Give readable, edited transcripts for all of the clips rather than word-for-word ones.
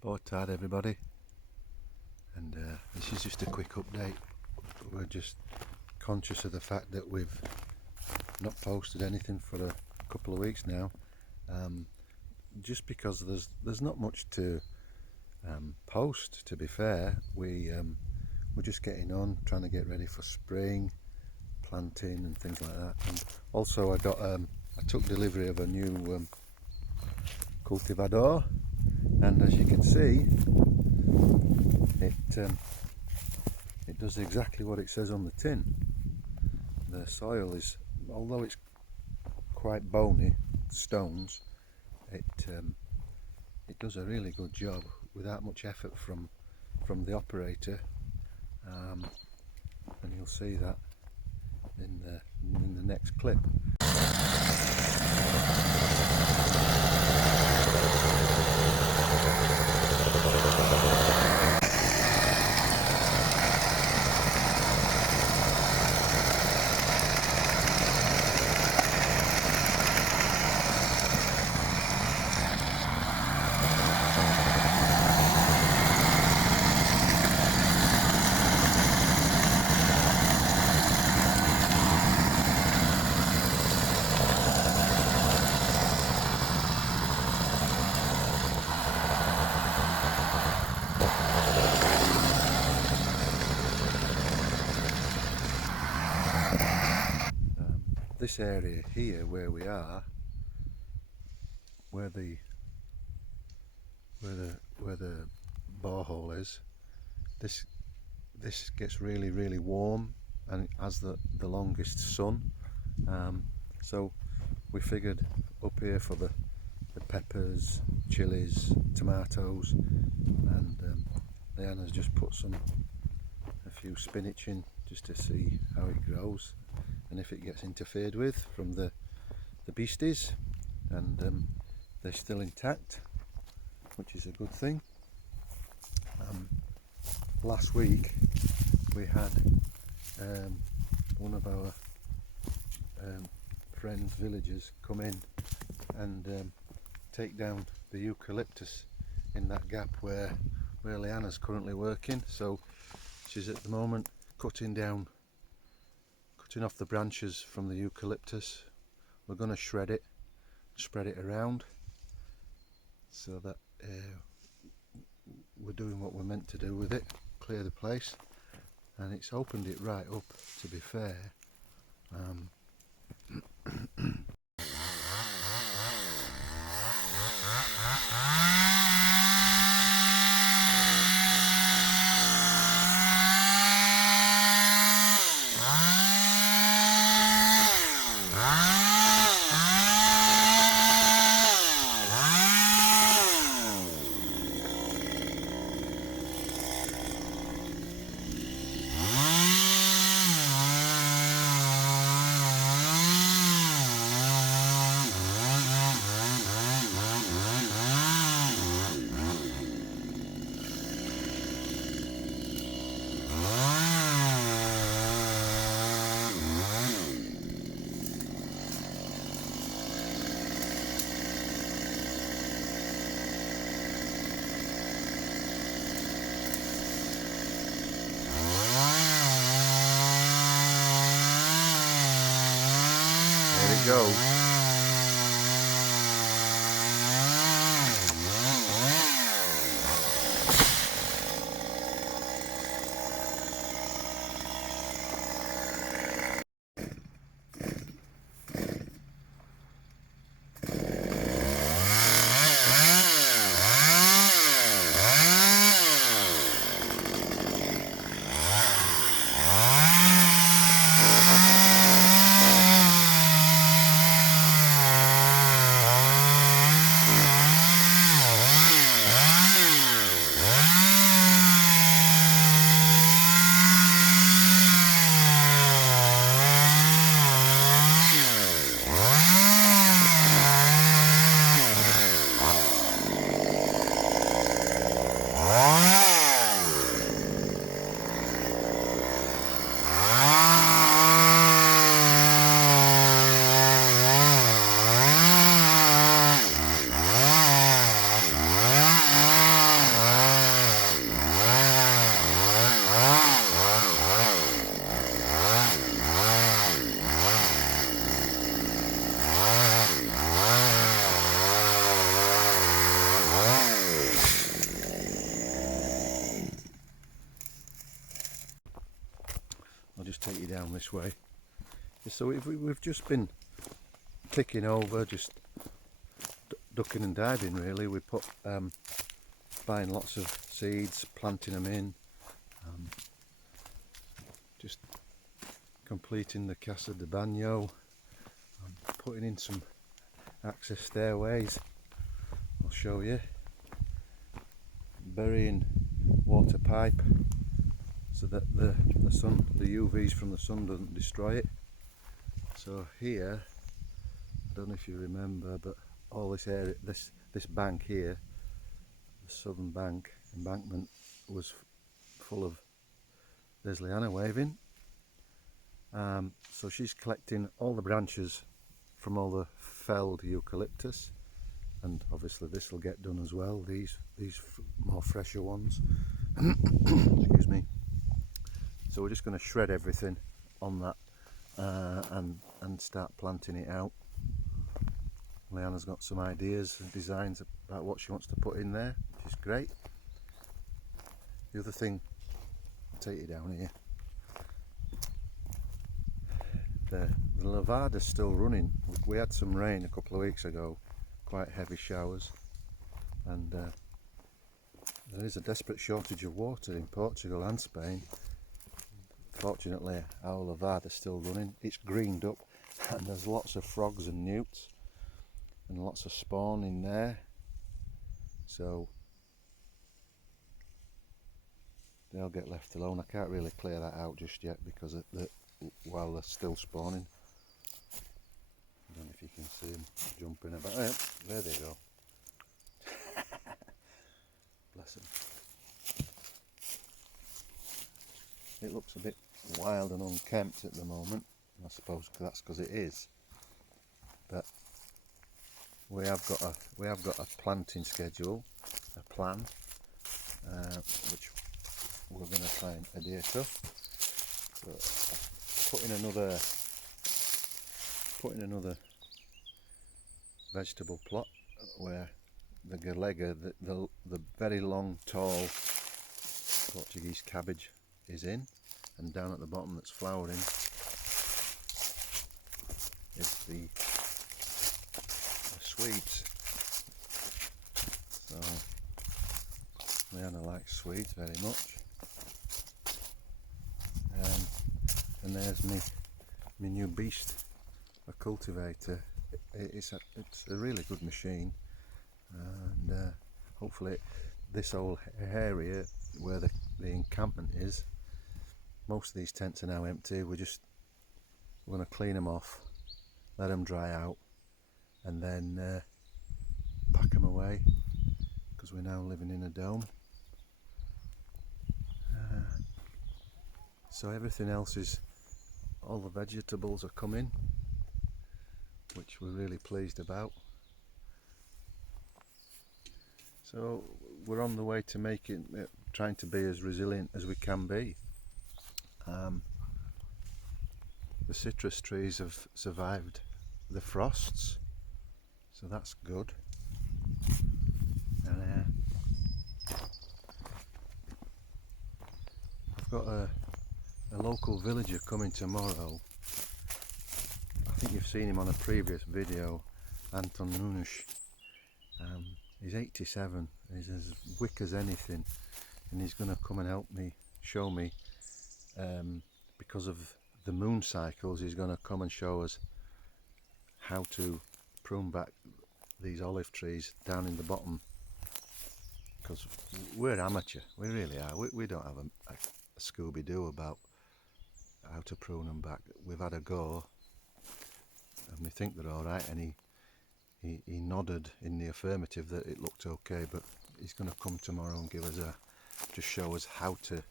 Boa tarde everybody, and this is just a quick update. We're just conscious of the fact that we've not posted anything for a couple of weeks now, just because there's not much to post. To be fair, we're just getting on, trying to get ready for spring planting and things like that. And also I took delivery of a new cultivator, and as you can see, it does exactly what it says on the tin. The soil is, although it's quite bony stones, it does a really good job without much effort from the operator, and you'll see that in the next clip. This area here where we are, where the borehole is, this gets really warm, and it has the longest sun, so we figured up here for the peppers, chilies, tomatoes, and Leanna's just put a few spinach in just to see how it grows and if it gets interfered with from the beasties, and they're still intact, which is a good thing. Last week we had one of our friends, villagers, come in and take down the eucalyptus in that gap where Leanna's currently working. So she's at the moment cutting off the branches from the eucalyptus. We're going to shred it, spread it around, so that we're doing what we're meant to do with it, clear the place, and it's opened it right up, to be fair. There it goes. this way. So we've just been ticking over, just ducking and diving really. We put buying lots of seeds, planting them in, just completing the Casa de Baño, putting in some access stairways. I'll show you. Burying water pipe so that the UVs from the sun doesn't destroy it. So here, I don't know if you remember, but all this area, this bank here, the southern bank embankment, was full of Lesliana waving. So she's collecting all the branches from all the felled eucalyptus, and obviously this will get done as well. These more fresher ones. Excuse me. So we're just going to shred everything on that and start planting it out. Leanna's got some ideas and designs about what she wants to put in there, which is great. The other thing, I'll take you down here. The Levada's still running. We had some rain a couple of weeks ago, quite heavy showers, and there is a desperate shortage of water in Portugal and Spain. Fortunately, our Levada's still running. It's greened up, and there's lots of frogs and newts, and lots of spawn in there. So they'll get left alone. I can't really clear that out just yet because while they're still spawning. I don't know if you can see them jumping about. Oh, yeah, there they go. Bless them. It looks a bit wild and unkempt at the moment. I suppose that's because it is. But we have got a planting schedule, a plan, which we're going to try and adhere to. So putting another vegetable plot where the galega, the very long tall Portuguese cabbage, is in, and down at the bottom that's flowering is the Swedes. So Leanna likes Swedes very much. And there's my new beast, a cultivator. It's a really good machine, and hopefully this whole area where the encampment is, most of these tents are now empty. We're going to clean them off, let them dry out, and then pack them away, because we're now living in a dome. So everything else is, all the vegetables are coming, which we're really pleased about. So we're on the way to trying to be as resilient as we can be. The citrus trees have survived the frosts, so that's good. And I've got a local villager coming tomorrow. I think you've seen him on a previous video, Anton Nunes. He's 87, he's as wick as anything, and he's going to come and help me, show me, because of the moon cycles, he's going to come and show us how to prune back these olive trees down in the bottom, because we're amateur, we really are. We don't have a Scooby-Doo about how to prune them back. We've had a go and we think they're alright, and he nodded in the affirmative that it looked okay, but he's going to come tomorrow and give us just show us how to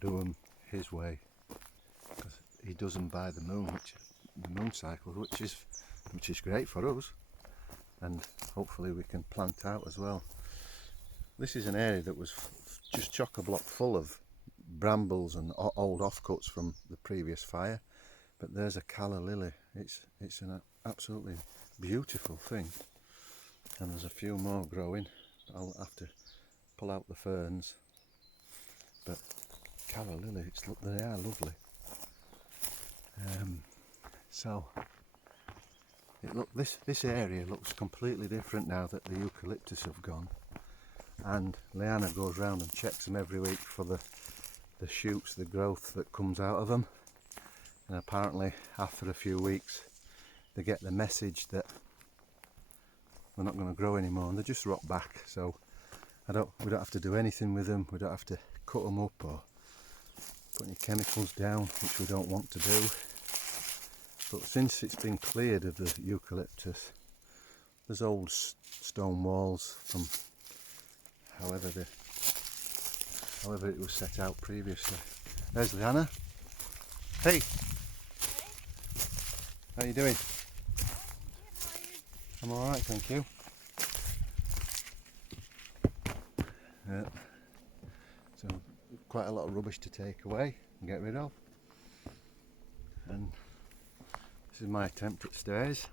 do them his way, because he doesn't buy the moon cycle, which is great for us, and hopefully we can plant out as well. This is an area that was just chock-a-block full of brambles and old offcuts from the previous fire, but there's a calla lily. It's an absolutely beautiful thing, and there's a few more growing. I'll have to pull out the ferns, but calla lily, they are lovely. So this area looks completely different now that the eucalyptus have gone, and Leanna goes round and checks them every week for the shoots, the growth that comes out of them, and apparently after a few weeks they get the message that they're not going to grow anymore and they just rot back. So we don't have to do anything with them, we don't have to cut them up or put any chemicals down, which we don't want to do. But since it's been cleared of the eucalyptus, there's old stone walls from however it was set out previously. There's Leanna. Hey! How are you doing? I'm alright, thank you. Yeah. So quite a lot of rubbish to take away and get rid of. And this is my attempt at stairs.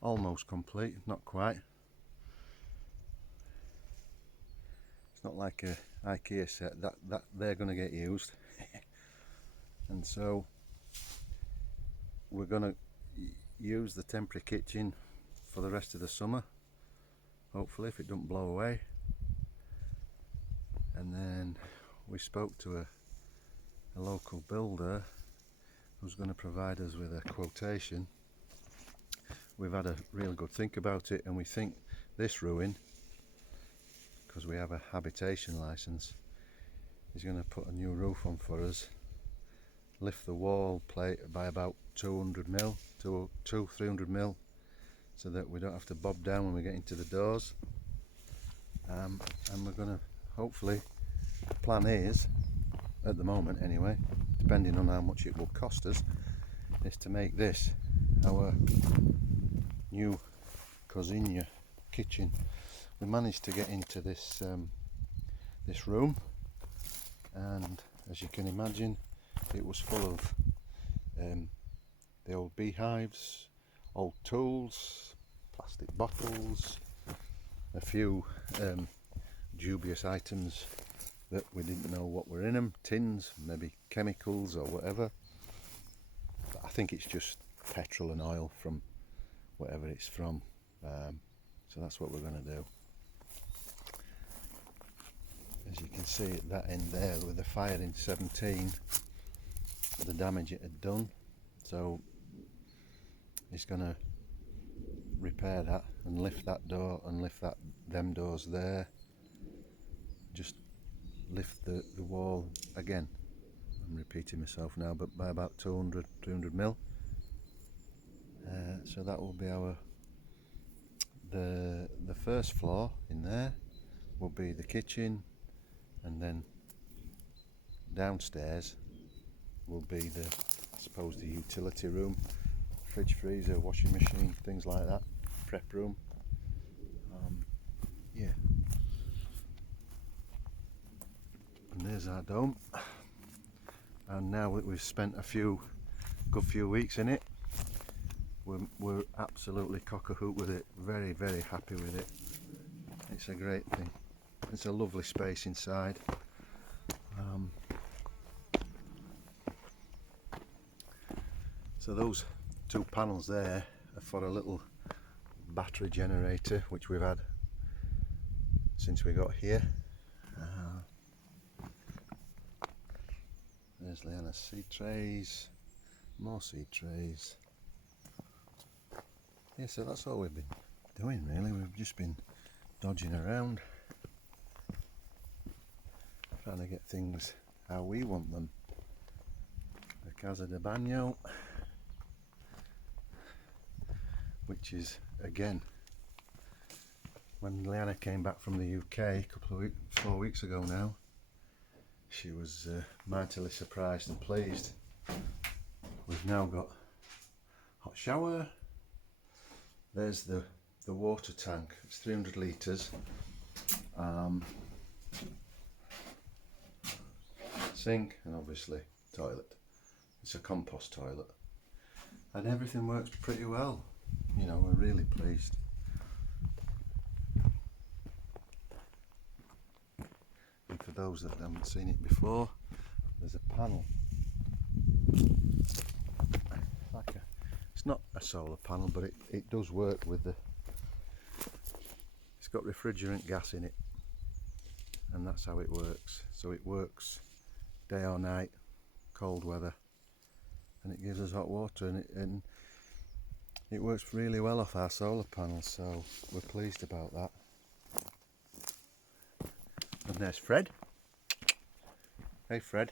Almost complete, not quite. It's not like a IKEA set that they're going to get used. And so we're going to use the temporary kitchen for the rest of the summer, hopefully, if it don't blow away. And then we spoke to a local builder who's going to provide us with a quotation. We've had a real good think about it, and we think this ruin, because we have a habitation license, is going to put a new roof on for us, lift the wall plate by about 200mm, 300mm, so that we don't have to bob down when we get into the doors. And we're going to, hopefully, the plan is, at the moment anyway, depending on how much it will cost us, is to make this our new cozinha kitchen. We managed to get into this this room, and as you can imagine, it was full of the old beehives, old tools, plastic bottles, a few dubious items that we didn't know what were in them, tins, maybe chemicals or whatever. But I think it's just petrol and oil from whatever it's from. So that's what we're going to do. As you can see at that end there, with the fire in 17, the damage it had done. So it's going to repair that and lift that door and lift them doors there. Just lift the wall again. I'm repeating myself now, but by about 300mm. So that will be the first floor in there will be the kitchen, and then downstairs will be I suppose the utility room, fridge, freezer, washing machine, things like that, prep room. Yeah. And there's our dome. And now that we've spent a good few weeks in it, we're absolutely cock-a-hoot with it. Very, very happy with it. It's a great thing. It's a lovely space inside. So those two panels there are for a little battery generator which we've had since we got here. There's Leanna's seed trays, more seed trays. Yeah, so that's all we've been doing really. We've just been dodging around, trying to get things how we want them. The Casa de Baño, which is, again, when Leanna came back from the UK 4 weeks ago now, she was mightily surprised and pleased. We've now got hot shower. There's the water tank. It's 300 litres. Sink, and obviously toilet. It's a compost toilet, and everything works pretty well. You know, we're really pleased. And for those that haven't seen it before, there's a panel. It's not a solar panel, but it does work with the, it's got refrigerant gas in it, and that's how it works. So it works day or night, cold weather, and it gives us hot water, and it works really well off our solar panels, so we're pleased about that. And there's Fred. Hey Fred.